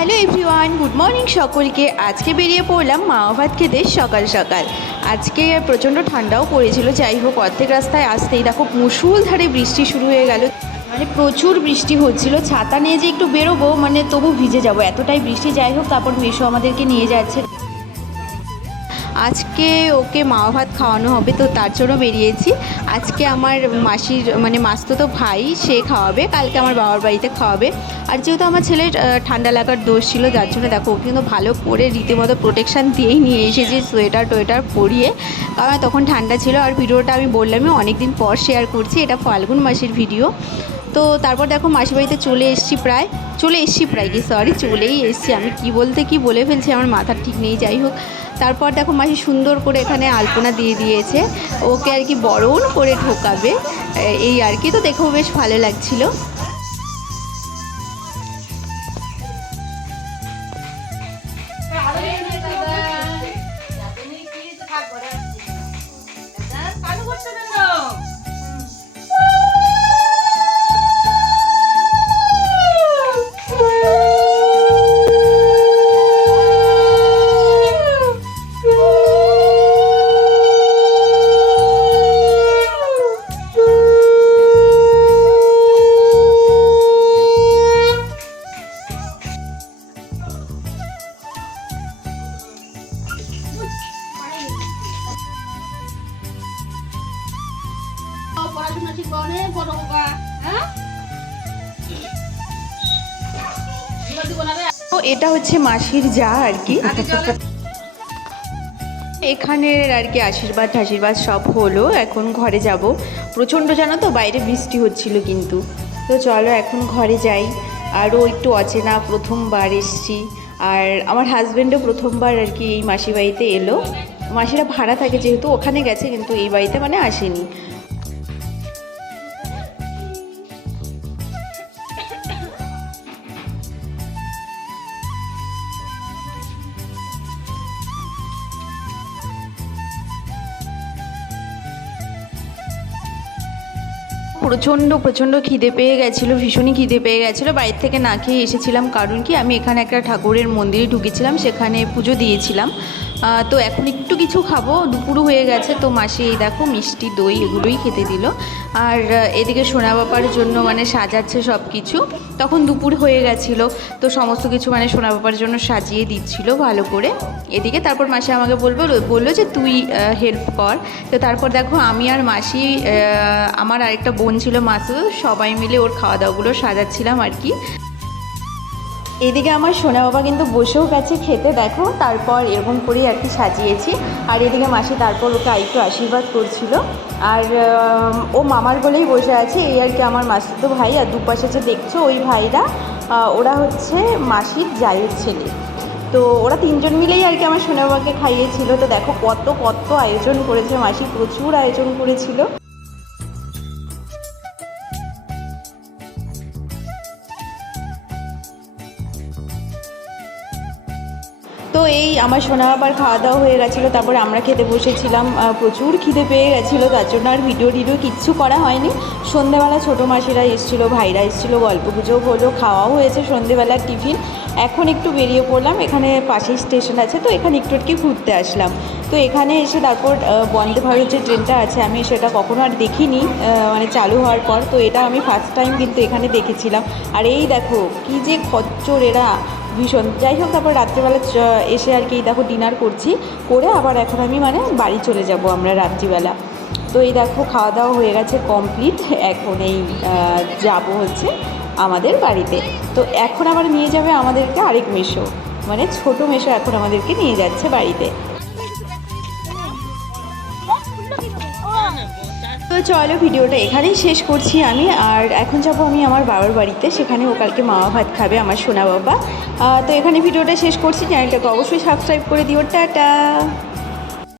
Hello everyone, good morning সকলকে। আজকে বেরিয়ে পড়লাম মাওয়া ভাত খেতে সকাল সকাল। আজকে প্রচণ্ড ঠান্ডাও পড়েছিল। যাই হোক, অর্ধেক রাস্তায় আসতেই দেখো মুষলধারে বৃষ্টি শুরু হয়ে গেল। মানে প্রচুর বৃষ্টি হচ্ছিল। ছাতা নিয়ে যে একটু বেরোবো মানে তবু ভিজে যাব, এতটাই বৃষ্টি। যাই হোক, তারপর মেশো আমাদেরকে নিয়ে যাচ্ছে। আজকে ওকে মাওয়া ভাত খাওয়ানো হবে, তো তার জন্য বেরিয়েছি। আজকে আমার মাসির মানে মাসতুতো ভাই সে খাওয়াবে, কালকে আমার বাবার বাড়িতে খাওয়াবে। আর যেহেতু আমার ছেলের ঠান্ডা লাগার দোষ ছিল, যার জন্য দেখো ওকে কিন্তু ভালো করে রীতিমতো প্রোটেকশান দিয়েই নিয়ে এসেছি, সোয়েটার টোয়েটার পরিয়ে, কারণ তখন ঠান্ডা ছিল। আর ভিডিওটা আমি বললামই অনেক দিন পর শেয়ার করছি, এটা ফাল্গুন মাসের ভিডিও। তো তারপর দেখো মাসির বাড়িতে চলে এসেছি প্রায় চলেই এসেছি। আমি কি বলে ফেলছি, আমার মাথার ঠিক নেই। যাই হোক, তারপর দেখো মাসি সুন্দর করে এখানে আলপনা দিয়ে দিয়েছে, ওকে আর কি বরণ করে ঢোকাবে, এই আর কি। তো দেখো বেশ ভালো লাগছিল। এটা হচ্ছে মাসির যা আর কি। এখানের আর কি আশীর্বাদ সব হলো, এখন ঘরে যাব। প্রচণ্ড জানো তো, বাইরে বৃষ্টি হচ্ছিল কিন্তু। তো চলো এখন ঘরে যাই। আরও একটু অচেনা, প্রথমবার এসছি। আর আমার হাজব্যান্ডও প্রথমবার আর কি এই মাসি বাড়িতে এলো। মাসিরা ভাড়া থাকে যেহেতু, ওখানে গেছে, কিন্তু এই বাড়িতে মানে আসেনি। প্রচণ্ড খিদে পেয়ে গেছিলো, ভীষণই খিদে পেয়ে গেছিলো। বাড়ির থেকে না খেয়ে এসেছিলাম, কারণ কি আমি এখানে একটা ঠাকুরের মন্দিরে ঢুকেছিলাম, সেখানে পুজো দিয়েছিলাম। তো এখন একটু কিছু খাবো, দুপুরও হয়ে গেছে। তো মাসি এই দেখো মিষ্টি দই এগুলোই খেতে দিল। আর এদিকে সোনা বাবার জন্য মানে সাজাচ্ছে সব কিছু। তখন দুপুর হয়ে গেছিলো, তো সমস্ত কিছু মানে সোনা বাবার জন্য সাজিয়ে দিচ্ছিল ভালো করে। এদিকে তারপর মাসি আমাকে বললো যে তুই হেল্প কর। তো তারপর দেখো আমি আর মাসি, আমার আরেকটা বোন ছিল মাসু, সবাই মিলে ওর খাওয়া দাওয়াগুলো সাজাচ্ছিলাম আর কি। এদিকে আমার সোনা বাবা কিন্তু বসেও গেছে খেতে, দেখো। তারপর এরকম করেই আর কি সাজিয়েছি। আর এদিকে মাসি তারপর ওকে আরেকটু আশীর্বাদ করছিল। আর ও মামার বলেই বসে আছে, এই আর কি আমার মাসিতো ভাই। আর দুপাশে যে দেখছো ওই ভাইরা, ওরা হচ্ছে মাসির জায়ের ছেলে। তো ওরা তিনজন মিলেই আর কি আমার সোনা বাবাকে খাইয়েছিল। তো দেখো কত আয়োজন করেছে মাসি, প্রচুর আয়োজন করেছিল। তো এই আমার সোনা বাবার খাওয়া দাওয়া হয়ে গেছিলো, তারপরে আমরা খেতে বসেছিলাম। প্রচুর খিদে পেয়ে গেছিলো, তার জন্য আর ভিডিও কিচ্ছু করা হয়নি। সন্ধেবেলা ছোটো মাসিরা এসেছিলো, ভাইরা এসেছিলো, গল্প গুজব হলো, খাওয়াও হয়েছে সন্ধেবেলার টিফিন। এখন একটু বেরিয়ে পড়লাম, এখানে পাশেই স্টেশন আছে, তো এখানে একটু ঘুরতে আসলাম। তো এখানে এসে তারপর বন্দে ভারত যে ট্রেনটা আছে, আমি সেটা কখনো আর দেখিনি মানে চালু হওয়ার পর। তো এটা আমি ফার্স্ট টাইম কিন্তু এখানে দেখেছিলাম। আর এই দেখো কি যে খচ্চর এরা, ভীষণ। যাই হোক, তারপর রাত্রিবেলা এসে আর কি দেখো ডিনার করে আবার এখন আমি মানে বাড়ি চলে যাব আমরা রাত্রিবেলা। তো এই দেখো খাওয়া দাওয়া হয়ে গেছে কমপ্লিট, এখন এই যাব হচ্ছে আমাদের বাড়িতে। তো এখন আবার নিয়ে যাবে আমাদেরকে আরেক মেশো, মানে ছোটো মেশো এখন আমাদেরকে নিয়ে যাচ্ছে বাড়িতে। তো চলো ভিডিওটা এখানেই শেষ করছি আমি। আর এখন যাবো আমি আমার বাবার বাড়িতে, সেখানে ও কালকে মাওয়া ভাত খাবে আমার সোনা বাবা। তো এখানে ভিডিওটা শেষ করছি। চ্যানেলটাকে অবশ্যই সাবস্ক্রাইব করে দিও। টাটা।